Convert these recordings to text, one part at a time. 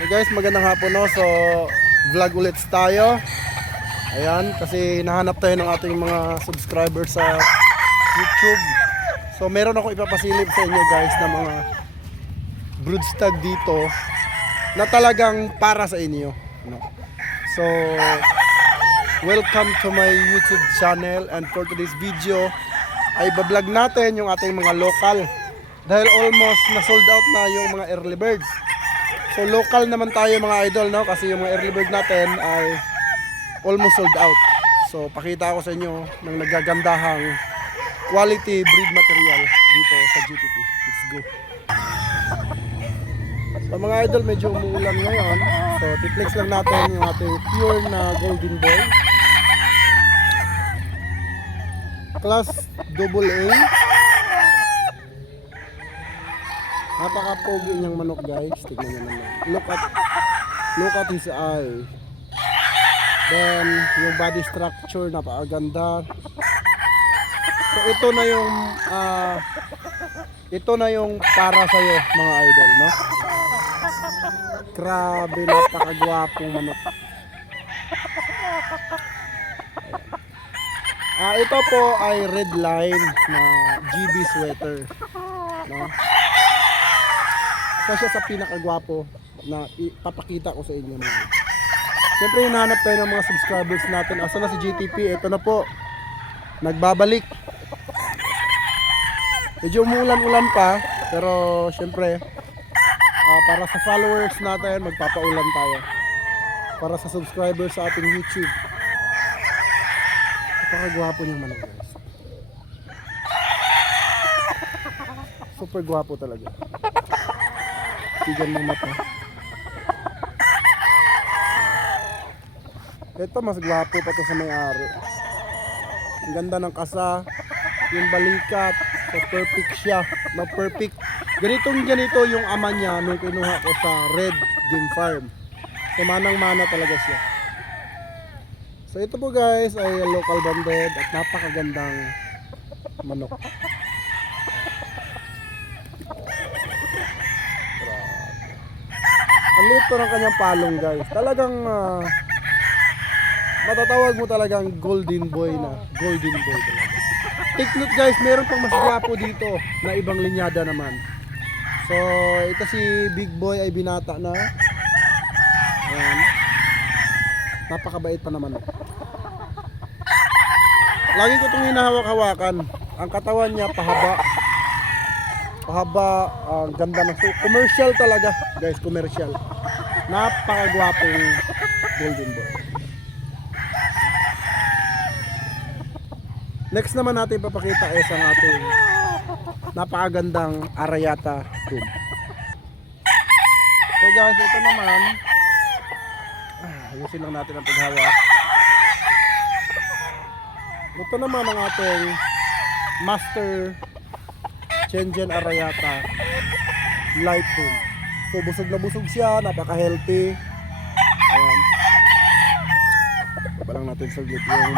Hey guys, magandang hapon no. So, vlog ulit tayo. Ayan, kasi nahanap tayo ng ating mga subscribers sa YouTube. So, meron ako ipapasilip sa inyo guys na mga broodstag dito na talagang para sa inyo, no? So, welcome to my YouTube channel, and for today's video ay bablog natin yung ating mga local dahil almost na sold out na yung mga early bird. So local naman tayo mga idol, no? Kasi yung mga early bird natin ay almost sold out. So pakita ko sa inyo ng nagagandahang quality breed material dito sa GTP. Let's go. So mga idol, medyo umuulan ngayon. So tiplex lang natin yung ating pure na golden boy. Class AA. Napaka-pogi niyang manok guys. Tignan niyo naman. Look at his eye. Then yung body structure napakaganda. So ito na yung para sa iyo mga idol, no? Grabe, napakagwapong manok. Ito po ay red line na GB sweater, no? Isa siya sa pinakagwapo na ipapakita ko sa inyo mga. Siyempre hinahanap tayo ng mga subscribers natin. Asa na si GTP? Ito na po. Nagbabalik. Medyo umulan-ulan pa, pero siyempre para sa followers natin magpapaulan tayo. Para sa subscribers sa ating YouTube. Napakagwapo niya man guys. Super gwapo talaga. Tignan mo mata. Ito mas gwapo pa to sa may-ari. Ang ganda ng kasa, yung balikat, so perfect siya, no, perfect. Ganito yung ama niya nung kinuha ko sa Red Game Farm. So manang-mana talaga siya. So ito po guys ay local banded at napakagandang manok. Ang liit po ng kanyang palong guys. Talagang matatawag mo talagang golden boy talaga. Take note guys, meron pang mas gwapo dito na ibang linyada naman. So ito si Big Boy ay binata na. Ayan. Napakabait pa naman. Lagi ko itong hinahawak-hawakan. Ang katawan niya pahaba. Ang ganda ng commercial talaga guys, commercial. Napakagwapong golden boy. Next naman natin papakita is ang ating napakagandang Arayata Dum. So guys, ito naman ayusin lang natin ang paghawak. Ito naman ang ating Master Shenzhen Arayata Light Dum. So busog na busog siya, napaka-healthy. Ayan. Pa lang natin saglit yung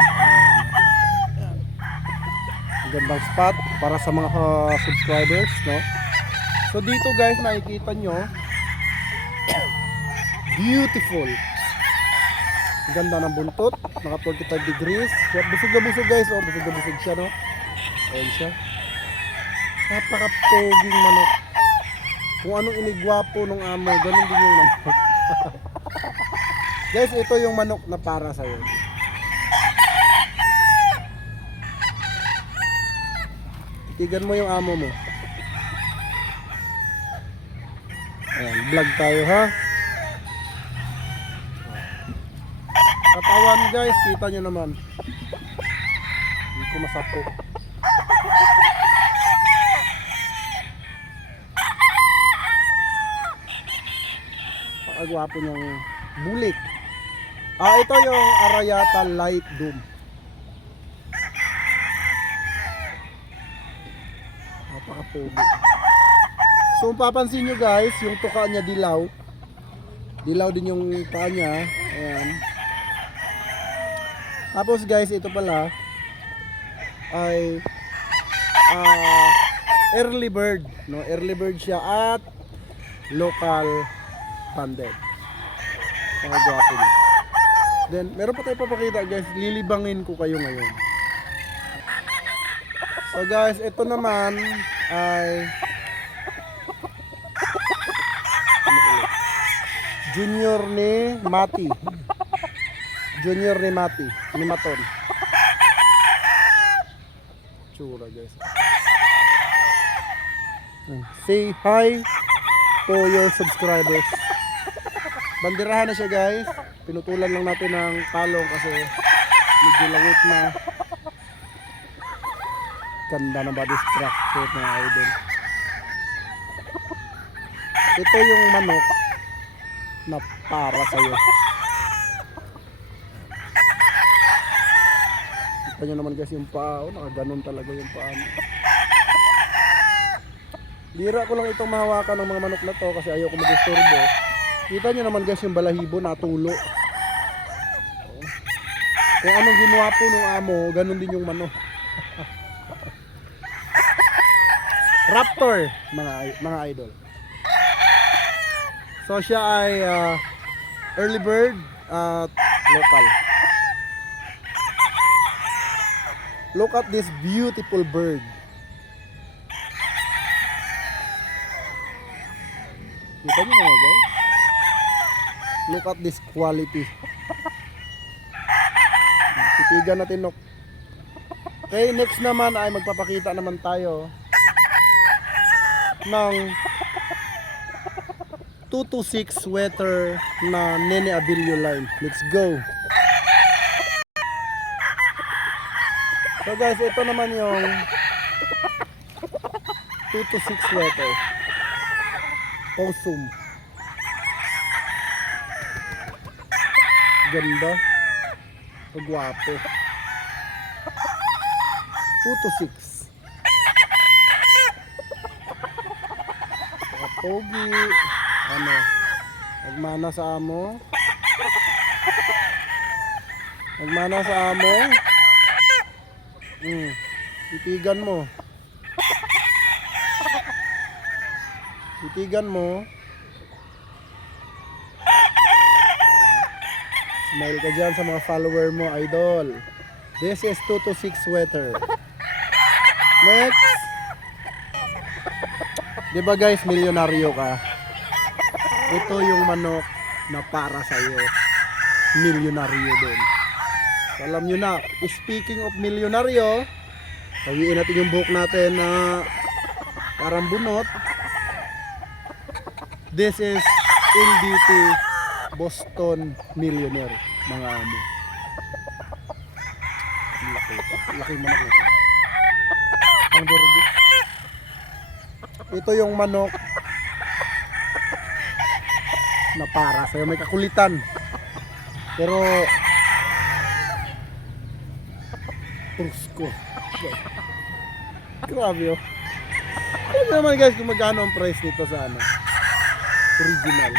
gandang spot para sa mga subscribers, no? So dito guys makikita nyo beautiful. Ganda ng buntot, naka 45 degrees. Busog na busog guys, oh, busog na busog siya, no? Ayan siya. Napaka-poging manok. Kung anong inigwapo nung amo, ganun din yung manok. Guys, ito yung manok na para sa'yo. Titigan mo yung amo mo. Ayan, vlog tayo ha. Katawan guys, kita nyo naman. Hindi ko masapo. Pagwapo niyang bulik. Ito yung Arayata Light Dum. Napakapogi. So papansin nyo guys, yung tuka niya dilaw. Dilaw din yung paa niya. Ayan. Tapos guys, ito pala ay early bird, no? Early bird siya at local banded. Mga gwapo din. Then, meron pa tayo papakita guys. Lilibangin ko kayo ngayon. So guys, ito naman ay junior ni Mati. Junior ni Mati. Ni Maton. Tsura guys. Say hi to your subscribers. Banderahan na siya guys. Pinutulan lang natin ng palong kasi medyo lawit na. Ganda ng body structure mga idol. Ito yung manok na para sa'yo. Kita nyo naman guys yung paa. Nakaganon talaga yung paa. Bira ko lang itong mahawakan ng mga manok na to kasi ayaw ko mag-istorbo. Kita nyo naman guys yung balahibo natulo. Kung anong ginawa po nung amo, ganun din yung manok. Raptor mga idol. So siya ay early bird at local. Look at this beautiful bird. Kita niyo mga guys. Look at this quality. Titigan natin nok. Okay, next naman ay magpapakita naman tayo ng 226 sweater na Nene Abilio line. Let's go. So guys, ito naman yung 226 sweater. Awesome. Ganda. Pagwapo. 226. Pogi. Ano? Nagmana sa amo. Nagmana sa amo. Titigan mo. Titigan mo. Smile ka dyan sa mga follower mo, idol. This is 226 sweater. Next. Diba guys, milyonaryo ka? Ito yung manok na para sa'yo. Milyonaryo din. So, alam nyo na, speaking of milyonaryo, tawiin natin yung buhok natin na parang bunot. This is LDT Boston Millionaire, mga amo. Laki manok nito. Ang verde. Ito yung manok na para sa'yo. May kakulitan. Pero Tusko. Grabe oh. Alam naman guys kung magkano ang price nito sa ano, original.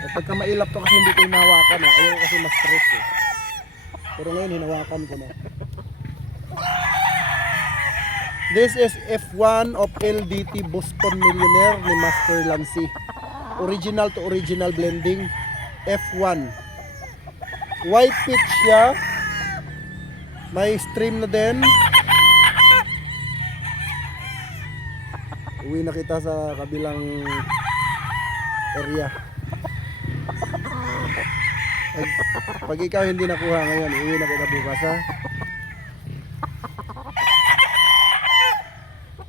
At pagka mailap to kasi hindi ko hinawakan eh. Ayaw kasi mas stress eh. Pero ngayon hinawakan ko na. This is F1 of LDT Boston Millionaire ni Master Lancy. Original to original blending. F1. White pitch siya. May stream na din. Uwi na kita sa kabilang area. Pag ikaw hindi nakuha ngayon, uwi na kita bukas ha.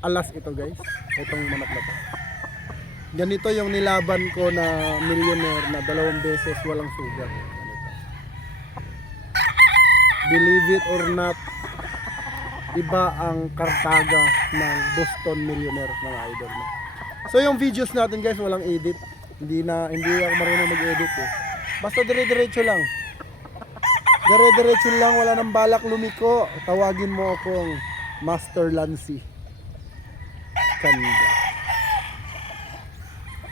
Alas ito guys. Itong manok na to. Ganito yung nilaban ko na millionaire na 2 beses walang sugat. Ganito. Believe it or not, iba ang kartaga ng Boston Millionaire mga idol na. So yung videos natin guys walang edit. Hindi ako marunong mag-edit eh. Basta dire-diretso lang. Dire-diretso lang, wala nang balak lumiko. Tawagin mo akong Master Lancy. Ganda.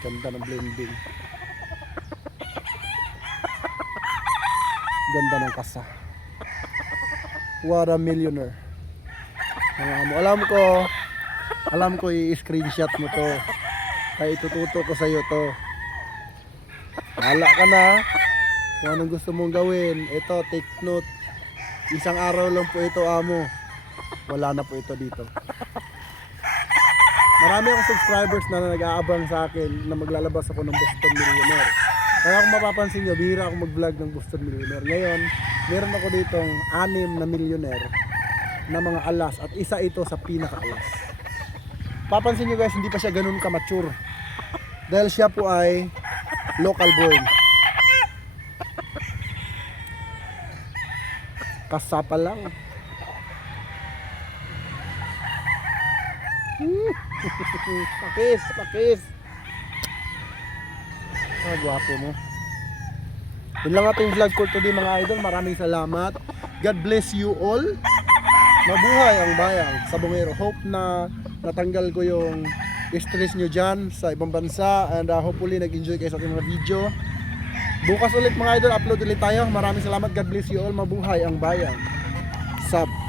Ganda ng blending. Ganda ng kasa. What a millionaire. Alam ko i-screenshot mo to Kaya itututo ko sa iyo to. Hala ka na. Kung anong gusto mong gawin. Ito, take note. Isang araw lang po ito, amo. Wala na po ito dito. Marami akong subscribers na nag-aabang sa akin na maglalabas ako ng Boston Millionaire. Kaya kung mapapansin nyo, bihira ako mag-vlog ng Boston Millionaire. Ngayon, meron ako ditong 6 na millionaire na mga alas at isa ito sa pinaka-alas. Papansin nyo guys, hindi pa siya ganun ka-mature. Dahil siya po ay local born. Kasapa lang. Pakis. Ah, gwapo mo. Yun lang ating vlog for today mga idol. Maraming salamat. God bless you all. Mabuhay ang bayan sa Bungero. Hope na natanggal ko yung stress nyo dyan sa ibang bansa. And hopefully nag-enjoy kayo sa ating mga video. Bukas ulit mga idol, upload ulit tayo. Maraming salamat. God bless you all. Mabuhay ang bayan. Sub.